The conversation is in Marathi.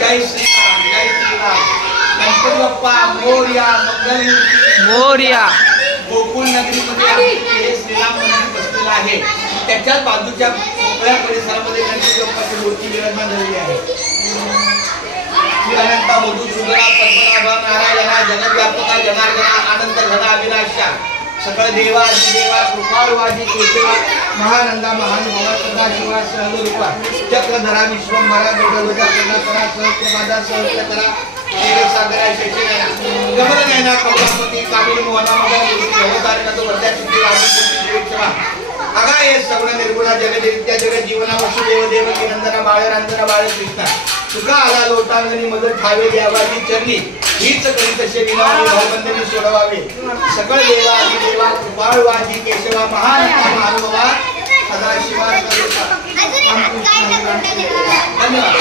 जय श्रीराम जय श्रीराम। गणपती बाप्पा मोरया मंगलमूर्ती मोरया। गोकुळ नगरीमध्ये हे श्रीराम मंदिर बसलेलं आहे। त्याच्याच बाजूच्या मोकळ्या परिसरामध्ये गणपती बाप्पाची मूर्ती विराजमान झालेली आहे। श्री अनंत मधुसूदना पद्मनाभ नारायणा जगद्व्यापका जनार्दना आनंद घना अविनाशा सकळ देवा देवा कृपाळवादी केशवा महानंदा महानुभावा सदाशिवा सहरूपा चक्रधरा विश्वंभरा गौरवजा करुणाकरा सहस्रपादा सहस्रकरा सागरा शशिनयना गमननयना कमलापती कामिनी मोहना मदन अवतारणा तो वरद्या सिद्धी रामपूर्ती अगा हे सगुण निर्गुणा जगदित्या जगत जीवना वसुदेव देवकी नंदना बाळ रांजना बाळ कृष्णा तुका आला लोटांगणी मदत ठावे देवाची चरणी हीच करी तसे विनावी भावबंधनी सोडवावे सकळ देवा देवा कृपाळवादी केशवा महानंदा महानुभावा सदाशिवा सर्वसा धन्यवाद।